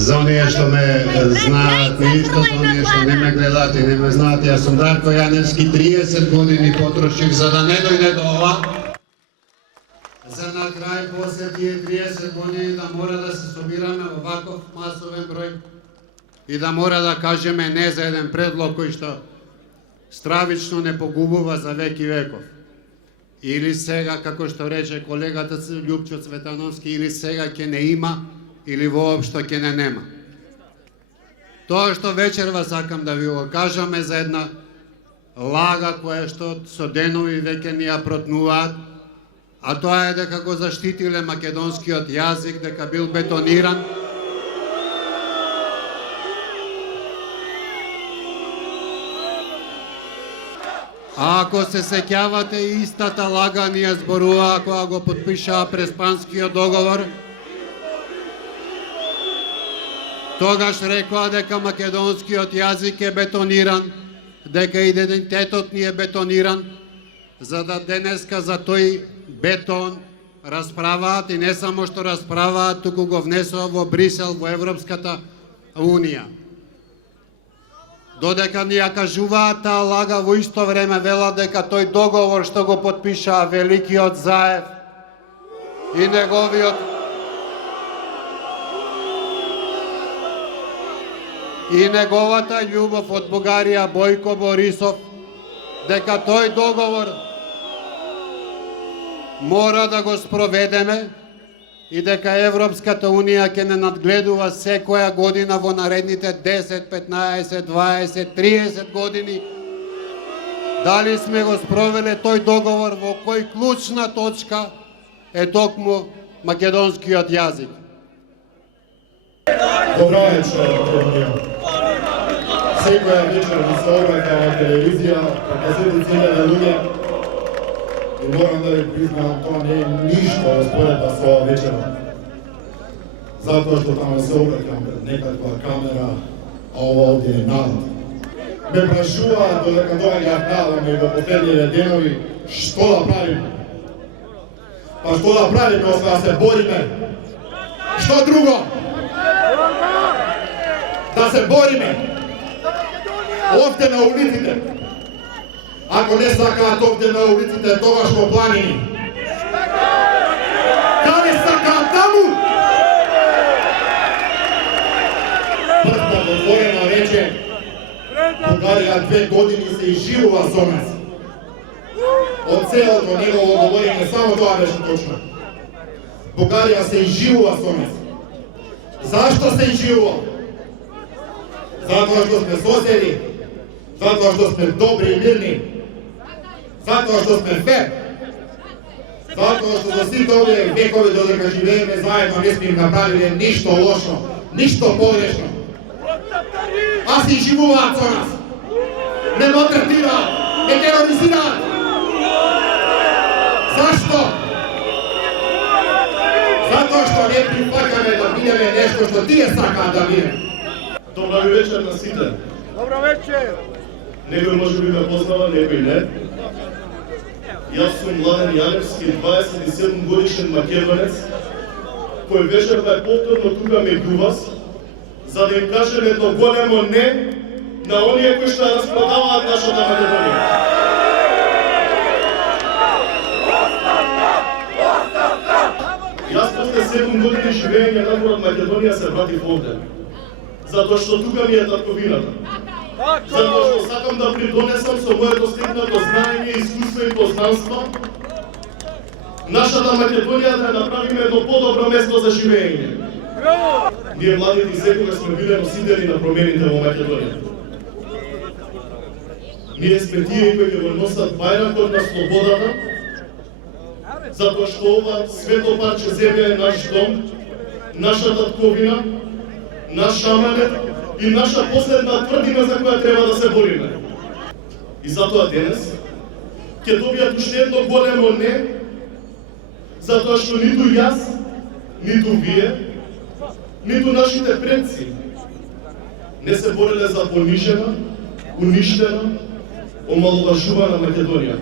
За оние што ме знаат, ништо за оние што не ме гледаат и не ме знаат, јас сум Дарко Јаневски, 30 години потрошив за да не дојде до ова. За на крај после тие 30 години да мора да се собираме оваков масовен број и да мора да кажеме не за еден предлог кој што стравично не погубува за веки веков. Или сега, како што рече колегата Љупчо Цветановски, или сега ќе не има, или воопшто ќе не нема. Тоа што вечерва сакам да ви го кажаме за една лага која што со денови веќе ни ја протнуваат, а тоа е дека го заштитиле македонскиот јазик, дека бил бетониран. А ако се сеќавате, истата лага ни ја зборуваа кога го потпишаа Преспанскиот договор. Тогаш рекоа дека македонскиот јазик е бетониран, дека идентитетот ни е бетониран, за да денеска за тој бетон расправаат и не само што расправаат, туку го внесоа во Брисел, во Европската Унија. Додека ни ја кажуваат таа лага, во исто време велат дека тој договор што го потпишаа великиот Заев и неговата љубов од Бугарија Бојко Борисов, дека тој договор мора да го спроведеме и дека Европската Унија ќе не надгледува секоја година во наредните 10, 15, 20, 30 години дали сме го спровеле тој договор, во кој клучна точка е токму македонскиот јазик. Добро вечер, секоја вечер ми се обраќа на телевизија, така се цилјаде луѓе. И морам да ви признам, тоа не е ништо распоредба со ова вечера. Затоа што таму се обраќам пред некаква камера, а ова овде е народ. Ме прашуваат додека доаѓаат надаме во последниве денови, што да правиме? Па што да правиме, освен да се бориме? Што друго? Да се бориме овде на улиците. Ако не сакаат овде на улиците, тогаш во планини. Каде сакаат таму? Првта отворена рече, Бугарија 2 години се изживува со нас. Од целото негово говорење само тоа беше точно. Бугарија се изживува со нас. Зашто се изживува? Затоа што сме соседи, затоа што сме добри и мирни, затоа што сме фер, затоа што за сите овие векови додека живееме заедно не сме им направиле ништо лошо, ништо погрешно. А се изживуваат со нас, не малтретираат, не тероризираат. Зашто? Затоа што не прифаќаме да бидеме нешто што тие сакаат да биде. Добра вечер на сите. Добра вечер. Некој може би ме познава, некој не. Јас сум Младен Јаневски, 27 годишен македонец, кој вечерва е повторно тука меѓу вас, за да им кажем едно големо не на оние кои што распродаваат нашата Македонија. Јас после 7 години живење надвор од Македонија се вратив овде. Затоа што тука ми е татковината. Затоа што сакам да придонесам со моето стекнато знаење, искуство и познанство нашата Македонија да ја направиме едно подобро место за живење. Ние младите секогаш сме биле носители на промените во Македонија. Ние сме тие кои ќе го носат бајракот на слободата, затоа што ова свето парче земја е наш дом, наша татковина, наш аманет и наша последна тврдина за која треба да се бориме. И затоа денес ќе добијат уште едно големо не, затоа што ниту јас, ниту вие, ниту нашите предци не се бореле за понижена, уништена, омаловажувана Македонија.